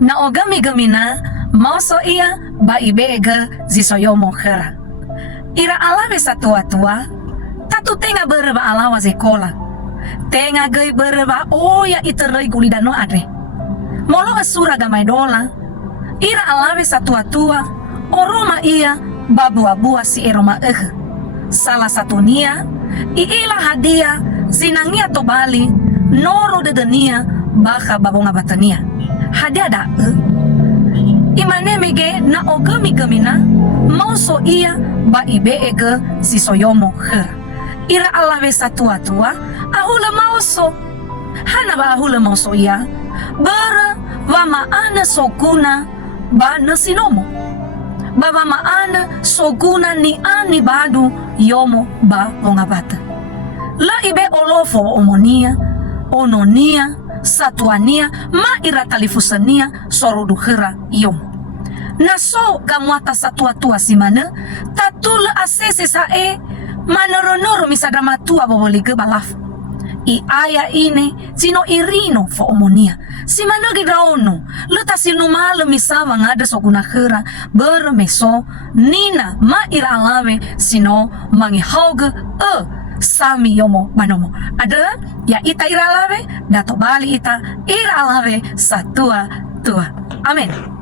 na ogami gamina mauso ia ba ibega zisoyomo khera. Ira alave sa tua tatu tenga berba alawa zekola. Tenga gay berba oya iterai gulidano adre. Molo asura gamai dola. Ira alave sa tua oroma ia babu-abua si eroma salah satunya iila hadia zinangia tobali noro dedenia baka babonga batania hadia da imanemege na ogami gamina mauso ia ba ibe ege zisoyomo her ira alave satua ahula mauso hana ba ahula mauso ia bara vama ana sokuna ba nasinomo baba maana soguna ni ani badu yomo ba ongabata la ibe olofo omonia ononia satuania ma iratalifusania sorodukhira yomo na so gamwata satua simana tatula asese sae manoronoro misadamatua bobolige balafu I aya ine sino irino fo omonia si managi raono leta sino malo misava ngada soguna khera bermeso nina ma ira alave sino mangi hauge sami yomo manomo ada ya ita ira alave dato bali ita ira alave satua tua amen.